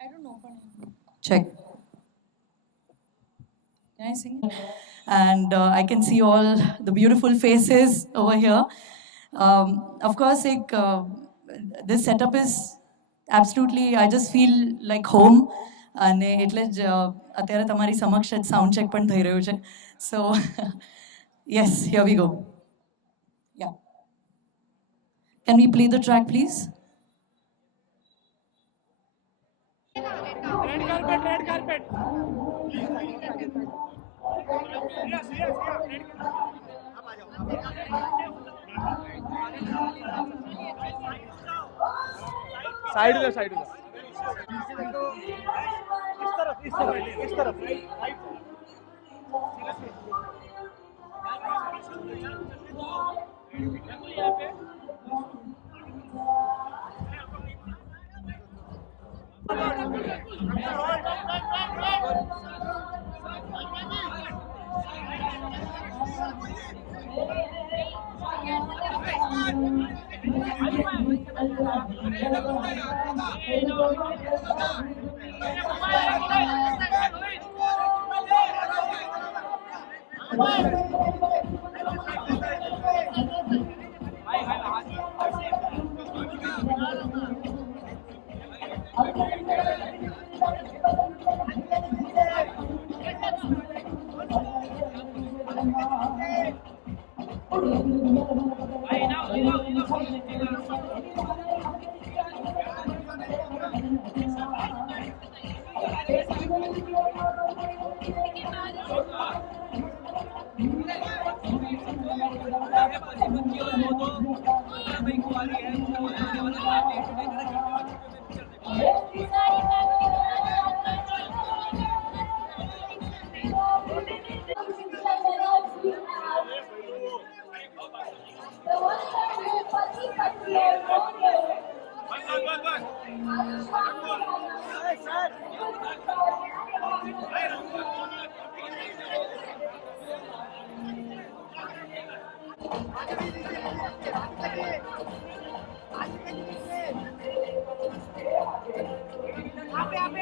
I don't know. Check. Can I sing? And I can see all the beautiful faces over here. Of course, this setup is absolutely, I just feel like home. અને એટલે જ અત્યારે તમારી સમક્ષ જ sound check પણ થઈ રહ્યું છે સો yes here we go yeah can we play the track please Red carpet, red carpet. Yes, yes, yeah. Red side में साइड में इस तरफ इस तरफ इस तरफ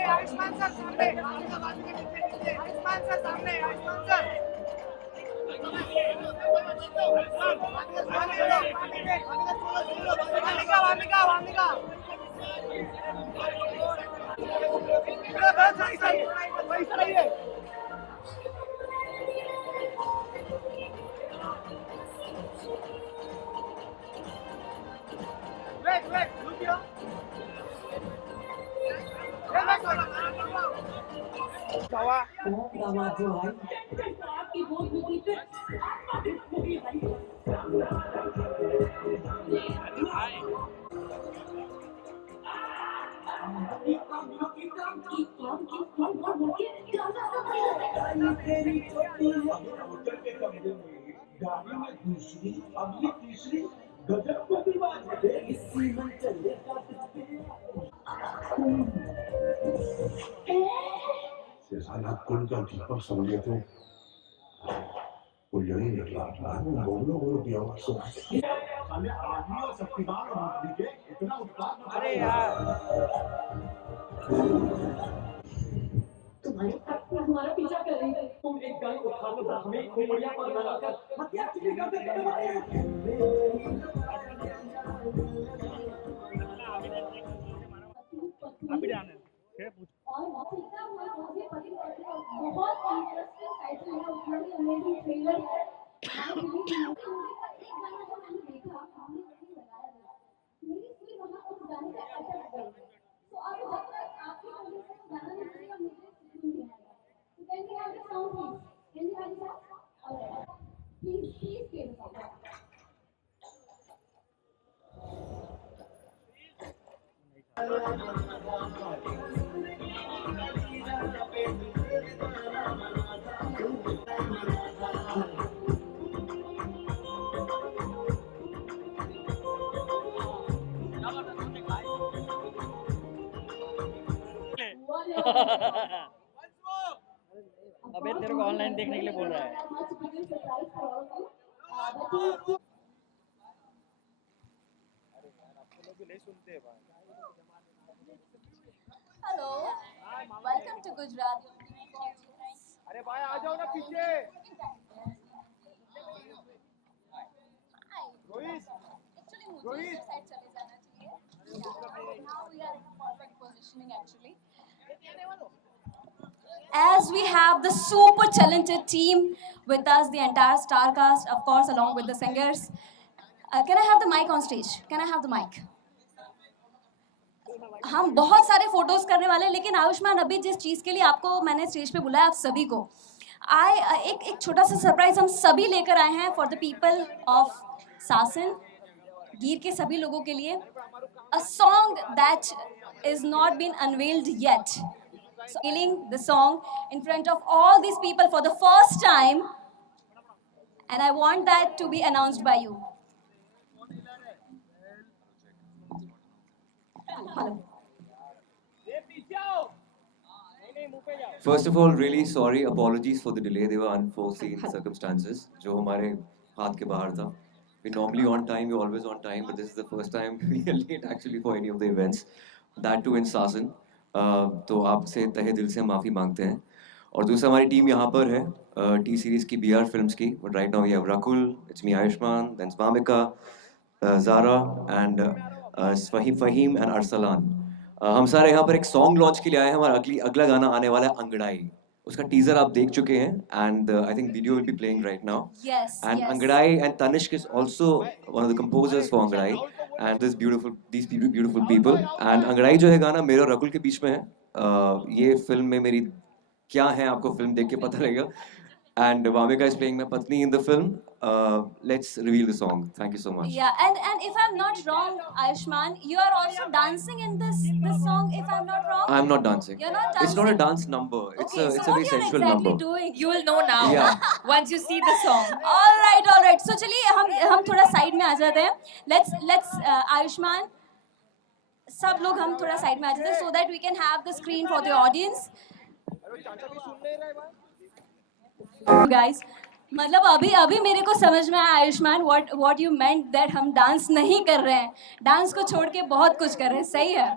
आयुष्मान सर सामने आयुष्मान सर सामने आयुष्मान सर वामिका वामिका वामिका सही सही सही है वेट वेट लुक हियर दूसरी अगली तीसरी गजब की बात है इसी में चलेगा Susana cuenta el tipo समझे तो वो यही निकला बोलो बोलो दिया हमें आदमी और शक्तिमान और बुद्धि के इतना उत्पाद अरे यार तुम्हारे पत्नी हमारा पीछा कर रही है तुम एक गन उठाकर हमें खोपड़िया पर लगाकर हत्या की करते अभी जाने बहुत इंटरेस्टिंग टाइटल है उसमें भी अमेजिंग ट्रेलर है मेरी फिल्म वहाँ उस गाने से अटक गई तो अब जब तक आपकी वजह से गाना नहीं सुनेगा मुझे कुछ नहीं आएगा तो can we have the song please can we have the song alright please please play the song अबे तेरे को ऑनलाइन देखने के लिए बोल रहा है Hello, welcome to Gujarat. अरे भाई आ जाओ ना पीछे रोहित Actually, मुझे इस साइड चले जाना चाहिए. Now we are in a perfect positioning actually. As we have the super talented team with us, the entire star cast, of course, along with the singers. Can I have the mic on stage? Can I have the mic? हम बहुत सारे photos करने वाले हैं, लेकिन आयुष्मान अभी जिस चीज़ के लिए आपको मैंने स्टेज पे बुलाया आप सभी को एक छोटा सा सरप्राइज हम सभी लेकर आए हैं for the people of Sasan Gir के सभी लोगों के लिए a song that is not been unveiled yet singing the song in front of all these people for the first time, and I want that to be announced by you. First of all, really sorry, apologies for the delay. They were unforeseen circumstances. जो हमारे हाथ के बाहर था. We normally on time, we're always on time, but this is the first time we are late actually for any of the events. That too in Sasan. तो आपसे तहे दिल से माफ़ी मांगते हैं. और दूसरा हमारी टीम यहाँ पर है टी सीरीज़ की BR फिल्म्स की. But right now we have Rakul, it's me Ayushman, then Swamika, Zara and Fahim and Arsalan. हम सारे यहाँ पर एक सॉन्ग लॉन्च के लिए आए हैं. हमारा अगला गाना आने वाला है अंगड़ाई. उसका टीजर आप देख चुके हैं and I think video will be playing right now. Yes, and yes. Angdaai and Tanishk is also one of the composers for Angdaai and these beautiful people. And Angdaai जो है गाना मेरे और रकुल के बीच में है. ये फिल्म में मेरी क्या है आपको फिल्म देख के पता लगेगा. And Vamika is playing my patni in the film. Let's reveal the song. Thank you so much. Yeah, and if I'm not wrong, Ayushman, you are also dancing in this song. If I'm not wrong, I'm not dancing. You're not It's not a dancing? dance number. It's Okay, a so very what you're sensual exactly number. doing? You will know now Yeah. once you see the song. All right. So चलिए हम थोड़ा side में आ जाते हैं. Let's Ayushman, सब लोग हम थोड़ा साइड में आ जाते हैं so that we can have the screen for the audience. Guys, मतलब अभी मेरे को समझ में आया Ayushman what you meant that हम डांस नहीं कर रहे हैं. डांस को छोड़ के बहुत कुछ कर रहे हैं. सही है.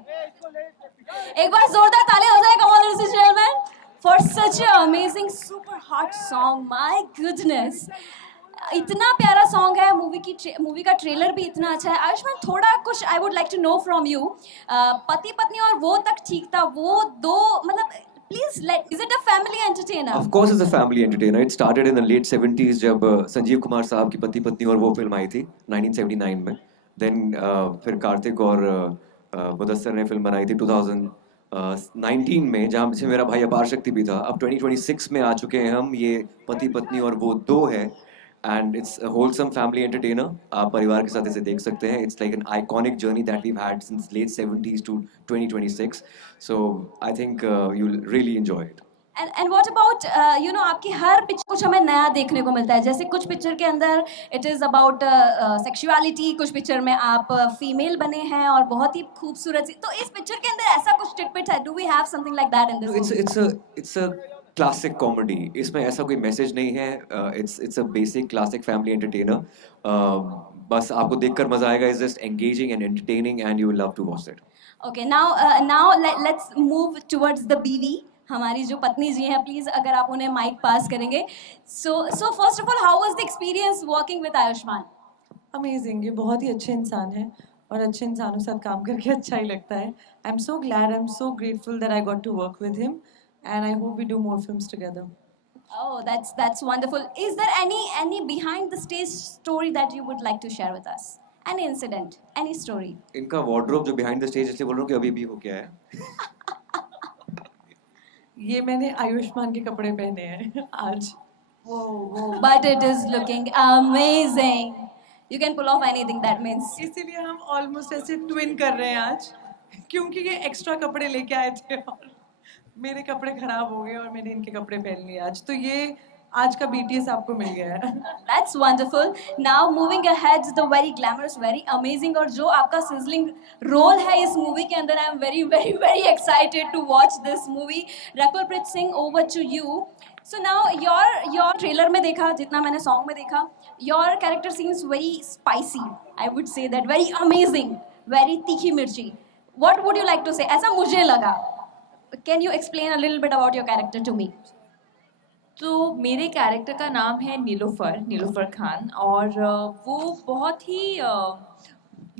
एक बार जोरदार ताली हो जाए come on ladies and gentlemen for such an amazing super hot song. My goodness, इतना प्यारा सॉन्ग है. मूवी का ट्रेलर भी इतना अच्छा है. आयुष्मान थोड़ा कुछ I would like to know from you. पति पत्नी और वो तक ठीक था, वो दो मतलब please is it a family entertainer? Of course, it's a family entertainer. It started in the late 70s जब संजीव कुमार साहब की पति पत्नी और वो फिल्म आई थी 1979 में. Then फिर कार्तिक और मुदस्सर ने फिल्म बनाई थी 2019 में जहाँ से मेरा भाई अपार शक्ति भी था. अब 2026 में आ चुके हैं हम. ये पति पत्नी और वो दो है and it's a wholesome family entertainer. आप परिवार के साथ इसे देख सकते हैं. It's like an iconic journey that we've had since late 70s to 2026. So I think you'll really enjoy it. And what about आपकी हर पिक्चर कुछ हमें नया देखने को मिलता है. जैसे कुछ पिक्चर के अंदर इट इज़ अबाउट सेक्सुअलिटी, कुछ पिक्चर में आप फीमेल बने हैं और बहुत ही खूबसूरत सी. तो इस पिक्चर के अंदर ऐसा कुछ टिटबिट है? Do we have something like that in this? It's a classic comedy. इसमें ऐसा कोई मैसेज नहीं है. It's a basic classic family entertainer. बस आपको देखकर मजा आएगा. It's just engaging and entertaining and you will love to watch it. Okay, now let's move towards the BV. हमारी जो पत्नी जी हैं, प्लीज अगर आप उन्हें माइक पास करेंगे. So first of all, how was the experience working with Ayushman? Amazing. ये बहुत ही अच्छे इंसान है और अच्छे इंसानों के साथ काम करके अच्छा ही लगता है. I am so glad, I am so grateful that I got to work with him and I hope we do more films together. Oh, that's wonderful. Is there any behind the stage story that you would like to share with us? Any incident, any story? इनका wardrobe जो behind the stage इसलिए बोल रहा हूँ कि अभी भी हो गया है. ये मैंने आयुष्मान के कपड़े पहने हैं आज. But it is looking amazing. You can pull off anything, that means. इसीलिए हम ऑलमोस्ट ऐसे ट्विन कर रहे हैं आज, क्योंकि ये एक्स्ट्रा कपड़े लेके आए थे और मेरे कपड़े खराब हो गए और मैंने इनके कपड़े पहन लिए आज. तो ये आज का BTS आपको मिल गया है. That's wonderful. Now moving ahead, the very glamorous, very amazing और जो आपका sizzling role है इस मूवी के अंदर, I am very very very excited to watch this movie. Rakulpreet Singh, over to you. So now your trailer में देखा, जितना मैंने song में देखा, your character seems very spicy. I would say that very amazing, very तीखी मिर्ची. What would you like to say? ऐसा मुझे लगा. Can you explain a little bit about your character to me? तो मेरे कैरेक्टर का नाम है नीलोफर खान, और वो बहुत ही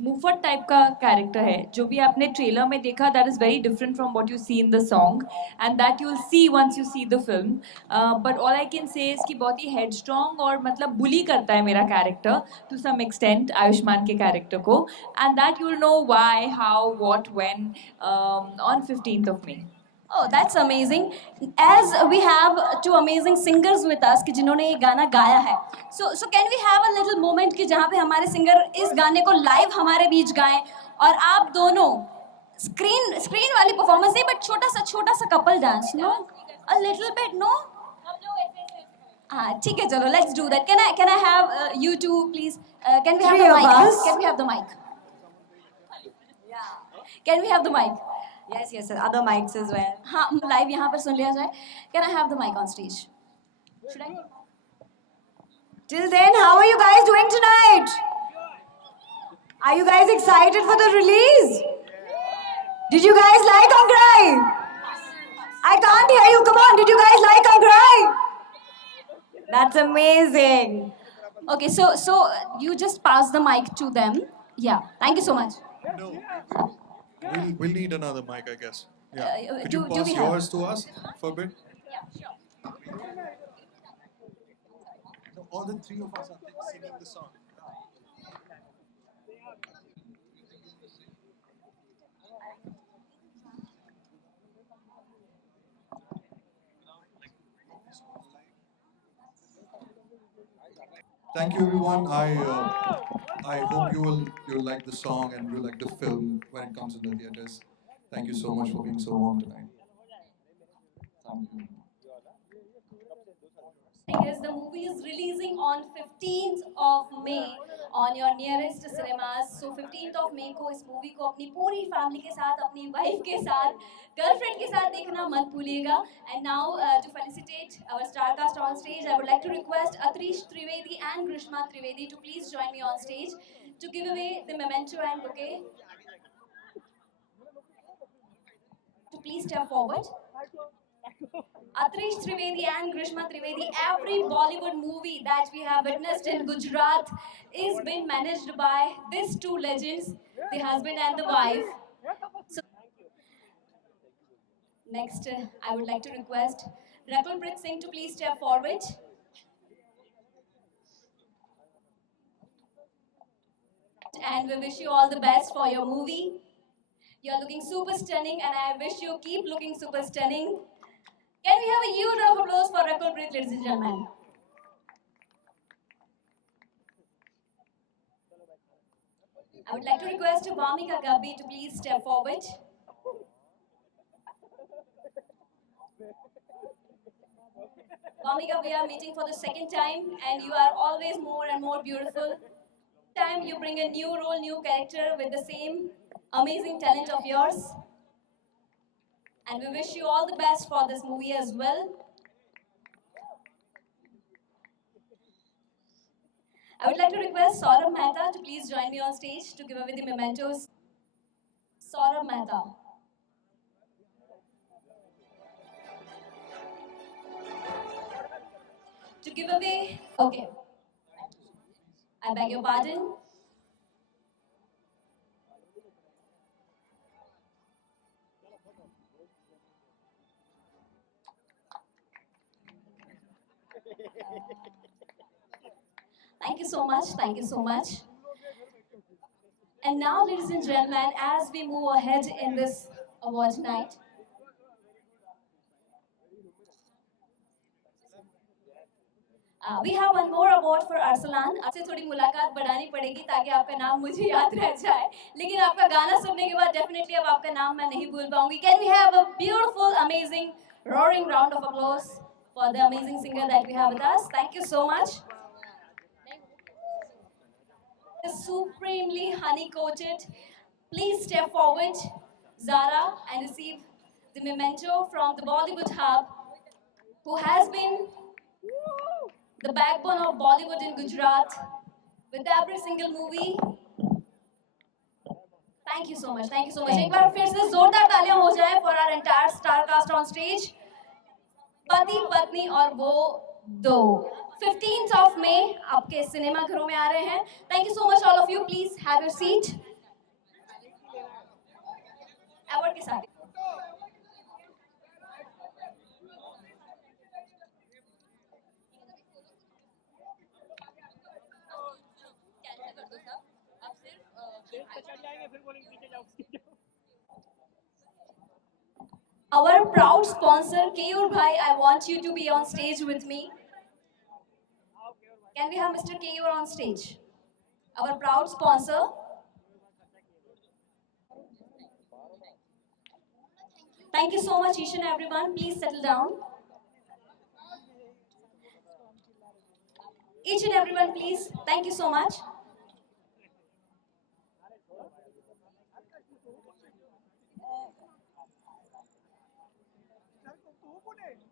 मुफट टाइप का कैरेक्टर है. जो भी आपने ट्रेलर में देखा, that is very different from what you see in the song, and that you will see once you see the film. But all I can say is कि बहुत ही हेडस्ट्रॉन्ग और मतलब बुली करता है मेरा character to some extent Ayushmann के character को, and that you will know why, how, what, when on 15th of May. Oh, that's amazing. As we have two amazing singers with us कि जिन्होंने ये गाना गाया है. So can we have a little moment कि जहाँ पे हमारे सिंगर इस गाने को लाइव हमारे बीच गाएं और आप दोनों स्क्रीन वाली परफॉर्मेंस नहीं, बट छोटा सा couple dance, no, a little bit, no? हाँ, ठीक है, चलो, let's do that. Can I have you two please? Can we have Three the of mic? us. Can we have the mic? Can we have the mic? Yes, other mics as well. हाँ, live यहाँ पर सुन लिया जाए. Can I have the mic on stage? Should I? Till then, how are you guys doing tonight? Are you guys excited for the release? Did you guys like Angrai? I can't hear you. Come on, did you guys like Angrai? That's amazing. Okay, so you just pass the mic to them. Yeah, thank you so much. No. We'll need another mic, I guess. Yeah. Could you do pass we have- yours to us for a bit? Yeah, sure. No, all the three of us are singing the song. Thank you, everyone. I hope you'll like the song and you'll like the film when it comes in the theaters. Thank you so much for being so warm tonight. Thank you. Is the movie is releasing on 15th of May on your nearest cinemas. So 15th of May को इस movie को अपनी पूरी family के साथ, अपनी wife के साथ, गर्लफ्रेंड के साथ देखना मत भूलिएगा. And now to felicitate our star cast on stage, I would like to request Atrish Trivedi and Grishma Trivedi to please join me on stage to give away the memento and bouquet. To please step forward. Atrish Trivedi and Grishma Trivedi, every Bollywood movie that we have witnessed in Gujarat is being managed by these two legends, the husband and the wife. So, next, I would like to request Rakulpreet Singh to please step forward. And we wish you all the best for your movie. You're looking super stunning, and I wish you keep looking super stunning. Can we have a huge round of applause for Rakulpreet, ladies and gentlemen? I would like to request Vamika Gabbi to please step forward. Vamika, we are meeting for the second time, and you are always more and more beautiful. Time you bring a new role, new character with the same amazing talent of yours. And we wish you all the best for this movie as well. I would like to request Saurabh Mehta to please join me on stage to give away the mementos. Saurabh Mehta. To give away, okay. I beg your pardon. Thank you so much. Thank you so much. And now, ladies and gentlemen, as we move ahead in this award night, we have one more award for Arsalan. आपसे थोड़ी मुलाकात बढ़ानी पड़ेगी ताकि आपका नाम मुझे याद रह जाए. लेकिन आपका गाना सुनने के बाद definitely अब आपका नाम मैं नहीं भूल पाऊंगी. Can we have a beautiful, amazing, roaring round of applause for the amazing singer that we have with us? Thank you so much. Supremely honey-coated. Please step forward, Zara, and receive the memento from the Bollywood Hub, who has been the backbone of Bollywood in Gujarat with every single movie. Thank you so much. Thank you so much. एक बार फिर से जोरदार तालियां हो जाए for our entire star cast on stage. पति पत्नी और वो दो 15th of May आपके सिनेमा घरों में आ रहे हैं. Thank you so much all of you. Please have your seat. Award के साथ. Our proud sponsor, Keyur Bhai, I want you to be on stage with me. Can we have Mr. Keyur on stage? Our proud sponsor. Thank you so much, each and everyone. Please settle down. Each and everyone, please. Thank you so much.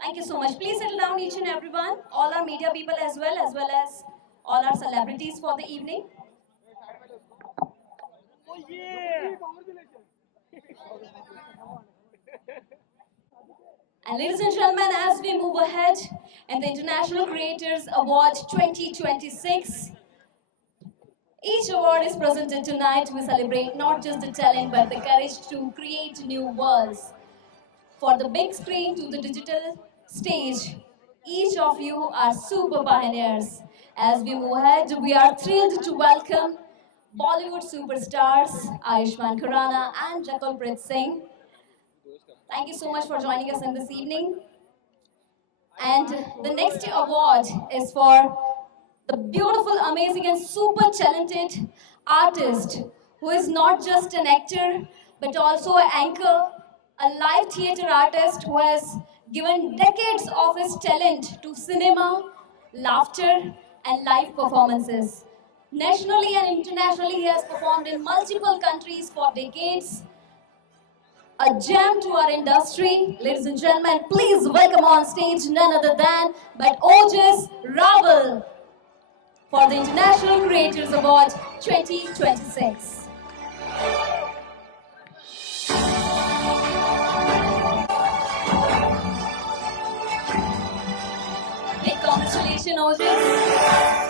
Thank you so much. Please settle down, each and everyone. All our media people as well as all our celebrities for the evening. And ladies and gentlemen, as we move ahead in the International Creators Award 2026, each award is presented tonight. We celebrate not just the talent but the courage to create new worlds. For the big screen to the digital stage, each of you are super pioneers. As we move ahead, we are thrilled to welcome Bollywood superstars Ayushmann Khurrana and Jatalpreet Singh. Thank you so much for joining us in this evening. And the next award is for the beautiful, amazing and super talented artist who is not just an actor but also an anchor, a live theatre artist who has given decades of his talent to cinema, laughter and live performances. Nationally and internationally, he has performed in multiple countries for decades. A gem to our industry. Ladies and gentlemen, please welcome on stage none other than but Ojas Raval for the International Creators Award 2026. Big congratulations, Ojas.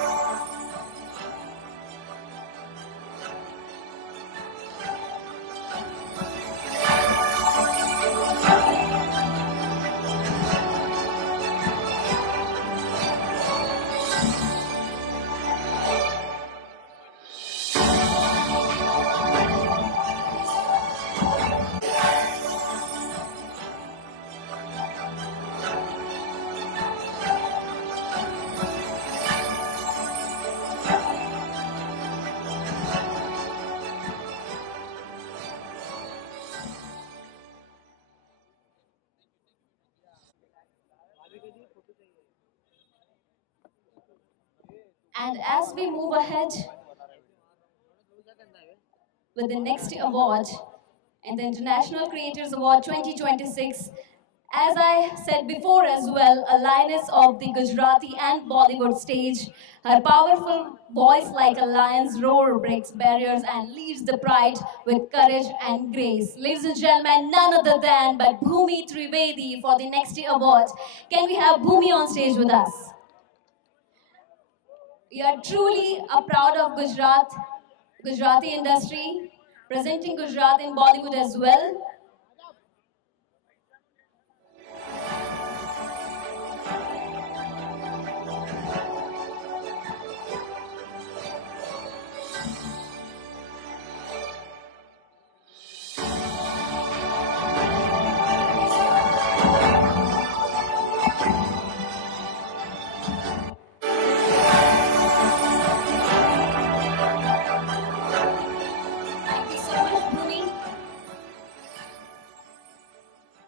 And as we move ahead with the next award in the International Creators Award 2026, as I said before as well, a lioness of the Gujarati and Bollywood stage, her powerful voice like a lion's roar breaks barriers and leads the pride with courage and grace. Ladies and gentlemen, none other than but Bhumi Trivedi for the next award. Can we have Bhumi on stage with us? We are truly proud of Gujarati industry, presenting Gujarat in Bollywood as well.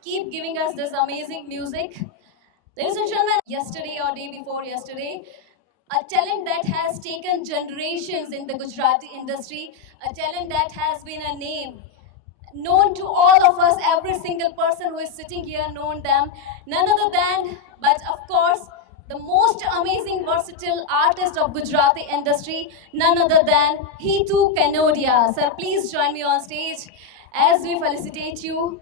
Keep giving us this amazing music. Ladies and gentlemen, yesterday or day before yesterday, a talent that has taken generations in the Gujarati industry, a talent that has been a name known to all of us, every single person who is sitting here known them, none other than but of course the most amazing, versatile artist of Gujarati industry, none other than Hitu Kanodia. Sir, please join me on stage as we felicitate you.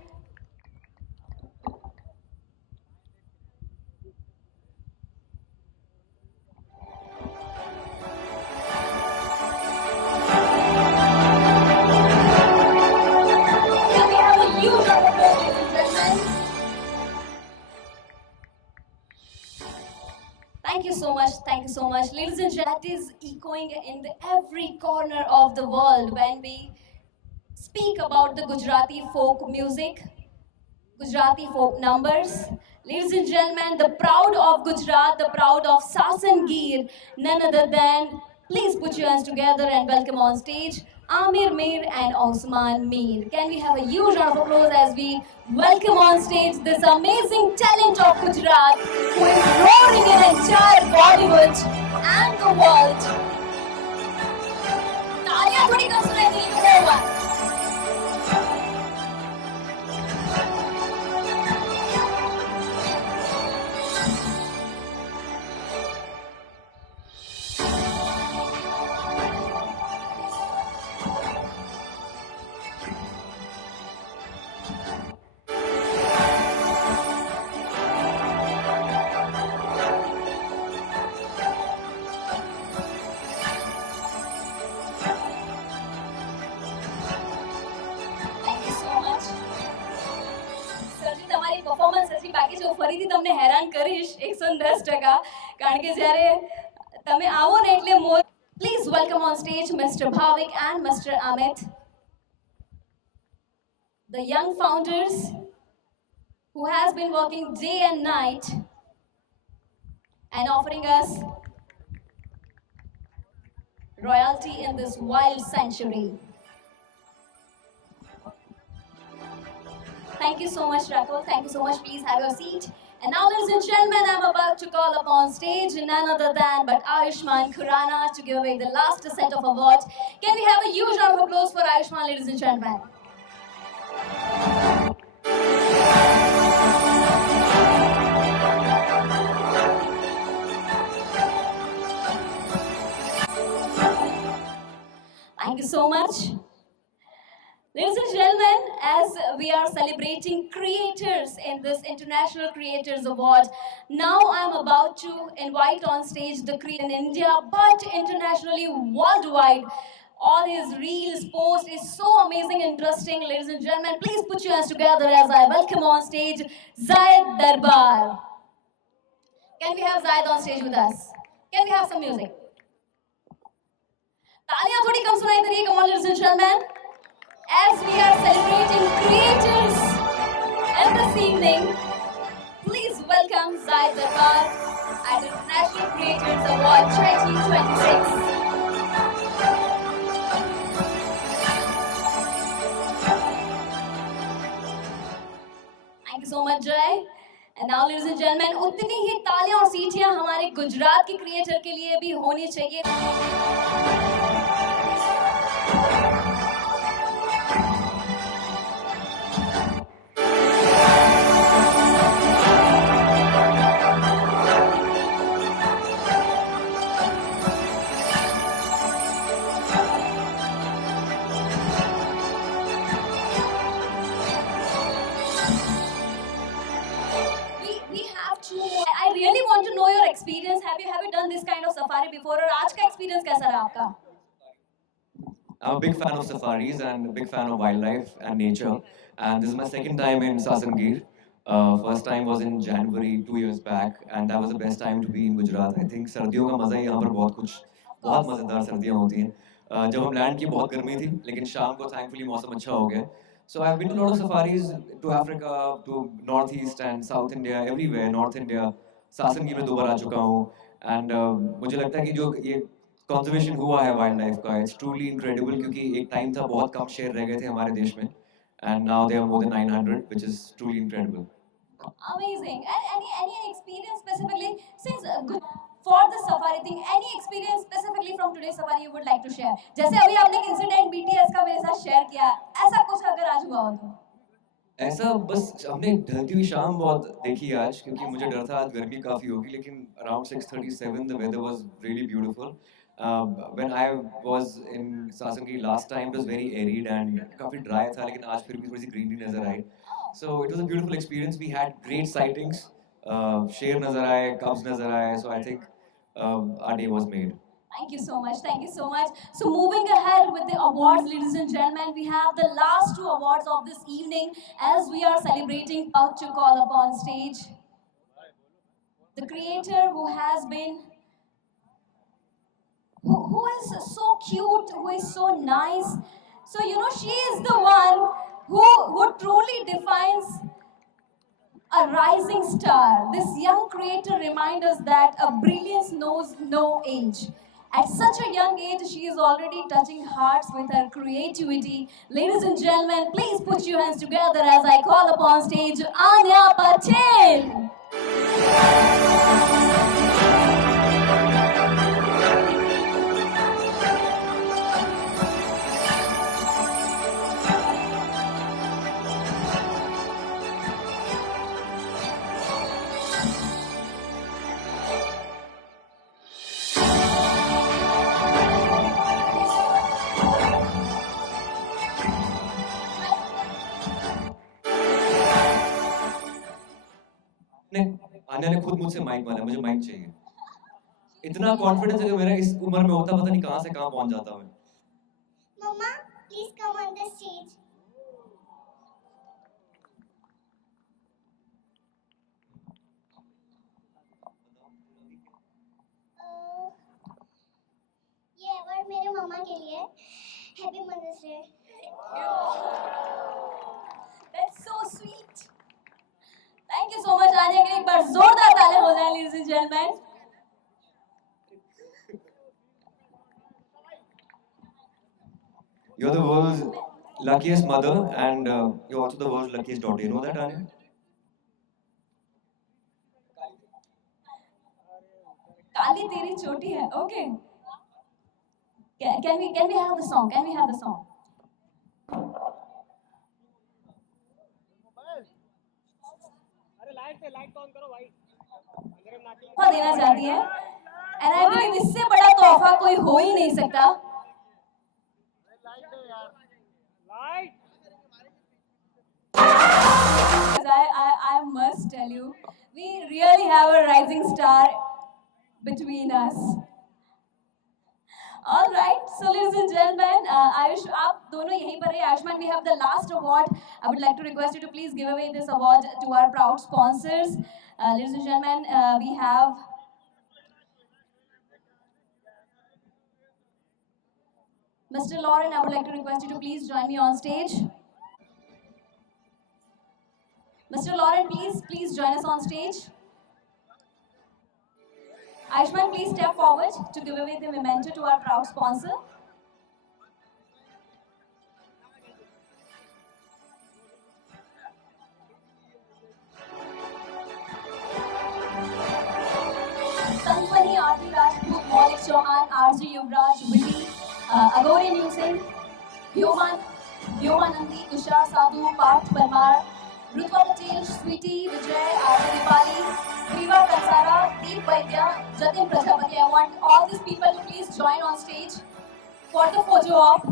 Can we have a huge round of applause, ladies and gentlemen? Thank you so much. Thank you so much. Ladies and gentlemen, that is echoing in every corner of the world when we speak about the Gujarati folk music, Gujarati folk numbers. Ladies and gentlemen, the proud of Gujarat, the proud of Sasan Gir, none other than, please put your hands together and welcome on stage Amir Mir and Osman Mir. Can we have a huge round of applause as we welcome on stage this amazing talent of Gujarat who is roaring in entire Bollywood and the world. तालियां थोड़ी कम सुनाई देंगी for everyone. Thank you so much. સરજી તમારી performance હજી બાકી છે. હું ફરીથી તમને હેરાન કરીશ 110% કારણ કે જ્યારે તમે આવો ને એટલે મોર. Please welcome on stage Mr. Bhavik and Mr. Amit, the young founders who has been working day and night and offering us royalty in this wild sanctuary. Thank you so much, Rakul. Thank you so much. Please have your seat. And now, ladies and gentlemen, I'm about to call upon stage none other than but Ayushman Khurrana to give away the last set of awards. Can we have a huge round of applause for Ayushman, ladies and gentlemen? Thank you so much. Ladies and gentlemen, as we are celebrating creators in this International Creators Award, now I'm about to invite on stage the creator in India, but internationally, worldwide. All his reels, posts is so amazing, interesting. Ladies and gentlemen, please put your hands together as I welcome on stage Zaid Darbar. Can we have Zaid on stage with us? Can we have some music? तालियां थोड़ी कम सुनाई दे रही है. Come on, ladies and gentlemen. As we are celebrating creators in this evening, please welcome Zaid Darbar at the International Creators Award 2026. Thank you so much, Jay. And now, ladies and gentlemen, उतनी ही तालियां और सीटियां हमारे गुजरात के creator के लिए भी होनी चाहिए. We have two more. I really want to know your experience. Have you done this kind of safari before? और आज का experience कैसा रहा आपका? I'm a big fan of safaris and a big fan of wildlife and nature. And this is my second time in Sasangir. First time was in January 2 years back, and that was the best time to be in Gujarat. I think सर्दियों का मजा ही यहाँ पर बहुत मजेदार सर्दियाँ होती हैं. जब हम लैंड की बहुत गर्मी थी, लेकिन शाम को thankfully मौसम अच्छा हो गया. So I've been to a lot of safaris to Africa, to Northeast and South India, everywhere, North India. Sasangir में 2 बार आ चुका हूँ. And मुझे लगता है कि जो ये conservation हुआ है wildlife का, it's truly incredible क्योंकि एक time था बहुत कम शेर रह गए थे हमारे देश में. And now there are more than 900, which is truly incredible. Amazing. And any experience specifically since for the safari thing? Any experience specifically from today's safari you would like to share? जैसे अभी आपने एक incident BTS का मेरे साथ share किया, ऐसा कुछ अगर आज हुआ हो तो? ऐसा बस हमने ढलती हुई शाम बहुत देखी आज, क्योंकि मुझे डर था आज गर्मी काफ़ी होगी, लेकिन around 6:37 the weather was really beautiful. When I was in सासंगी last time it was very arid and काफ़ी ड्राई था, लेकिन आज फिर भी थोड़ी सी ग्रीनरी नज़र आई. So it was a beautiful experience. We had great sightings. शेर नज़र आए, कब्स नज़र आए. So I think our day was made. Thank you so much. Thank you so much. So, moving ahead with the awards, ladies and gentlemen, we have the last two awards of this evening as we are celebrating out to call upon stage the creator who has been, who is so cute, who is so nice. So, you know, she is the one who truly defines a rising star. This young creator reminds us that a brilliance knows no age. At such a young age, she is already touching hearts with her creativity. Ladies and gentlemen, please put your hands together as I call upon stage Anya Patel. Anya ने खुद मुझसे mic मांगा, मुझे mic चाहिए. इतना confidence अगर मेरा इस उम्र में होता, पता नहीं कहाँ से कहाँ पहुँच जाता मैं. Mama, please come on the stage. ये अवार्ड मेरे मामा के लिए. Happy Mother's Day. That's so sweet. Thank you so much, Anya. के लिए एक बार जोरदार तालियां हो जाए, ladies and gentlemen. You're the world's luckiest mother, and you're also the world's luckiest daughter. You know that, Anya? काली तेरी चोटी है. Okay. Can we have the song? Can we have the song? तोहफा देना चाहती है. And I believe इससे बड़ा तोहफा कोई हो ही नहीं सकता. I must tell you, we really have a rising star between us. All right, so ladies and gentlemen, Ayush, आप दोनों यहीं पर हैं. Ayushman, we have the last award. I would like to request you to please give away this award to our proud sponsors. Ladies and gentlemen, we have Mr. Lauren. I would like to request you to please join me on stage. Mr. Lauren, please join us on stage. Ayushman, please step forward to give away the memento to our proud sponsor. Sanfani, Aarti Rajput, Maulik Chauhan, RJ Yuvraj, Willy, Agori New Singh, Vyomanandi, Tushar Sadhu, Parth Parmar, Rutva Patel, Sweetie, Vijay, Aarti Dipali, Viva Kansara, Deep Vaidya, Jatin Prajapati. I want all these people to please join on stage for the photo op.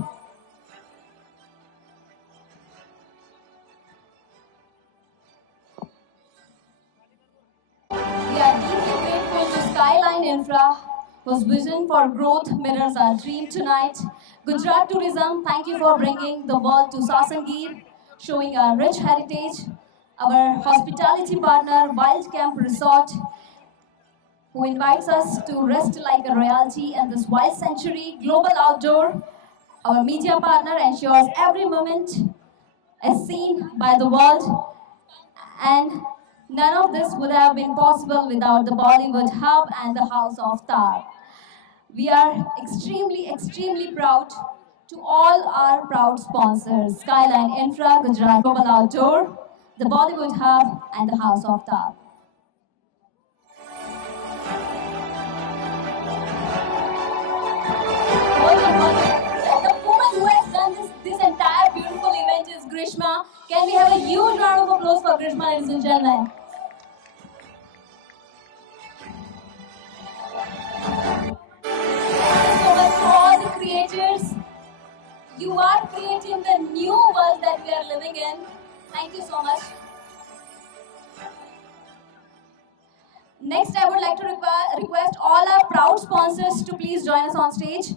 We are deeply grateful to Skyline Infra, whose vision for growth mirrors our dream tonight. Gujarat Tourism, thank you for bringing the world to Sasangir, showing our rich heritage. Our hospitality partner, Wild Camp Resort, who invites us to rest like a royalty in this wild sanctuary. Global Outdoor, our media partner, ensures every moment is seen by the world. And none of this would have been possible without the Bollywood Hub and the House of Tar. We are extremely, extremely proud to all our proud sponsors, Skyline Infra, Gujarat Global Outdoor, the Bollywood Hub, and the House of Tar. The woman who has done this entire beautiful event is Grishma. Can we have a huge round of applause for Grishma, ladies and gentlemen? Thank you so much to all the creators. You are creating the new world that we are living in. Thank you so much. Next, I would like to request all our proud sponsors to please join us on stage.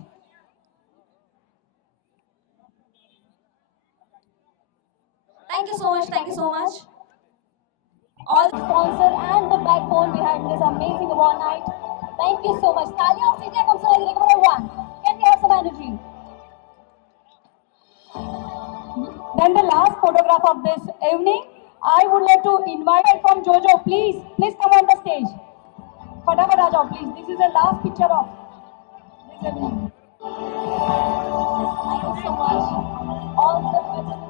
Thank you so much. Thank you so much. All the sponsor and the backbone behind this amazing award night. Thank you so much. Talia of CJ comes on number one. Can we have some energy? Then the last photograph of this evening, I would like to invite from Jojo. Please come on the stage. Fatapat aa jao, please. This is the last picture of this evening. Thank you so much. All the best.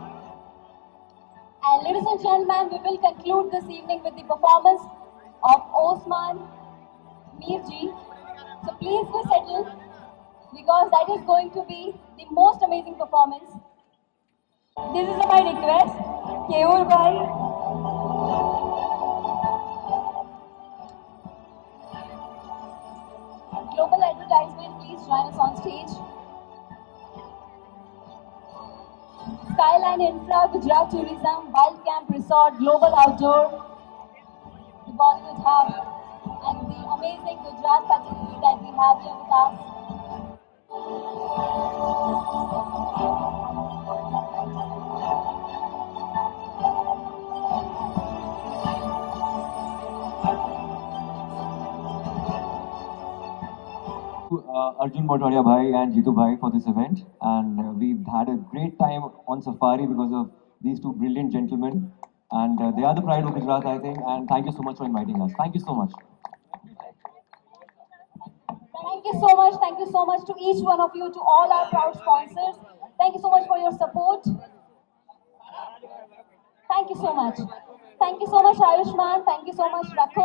And ladies and gentlemen, we will conclude this evening with the performance of Osman Mirji. So please be settled because that is going to be the most amazing performance. This is my request. Keur bhai. Global Advertisement, please join us on stage. Skyline Infra, Gujarat Tourism, Wild Camp Resort, Global Outdoor, the Bollywood Hub, and the amazing Gujarat facility that we have here with us. Arjun Motoria bhai and Jitu bhai for this event, and we've had a great time on safari because of these two brilliant gentlemen, and they are the pride of Gujarat, I think. And thank you so much for inviting us. Thank you so much. Thank you so much. Thank you so much to each one of you, to all our proud sponsors. Thank you so much for your support. Thank you so much. Thank you so much, Ayushman. Thank you so much, Rakul.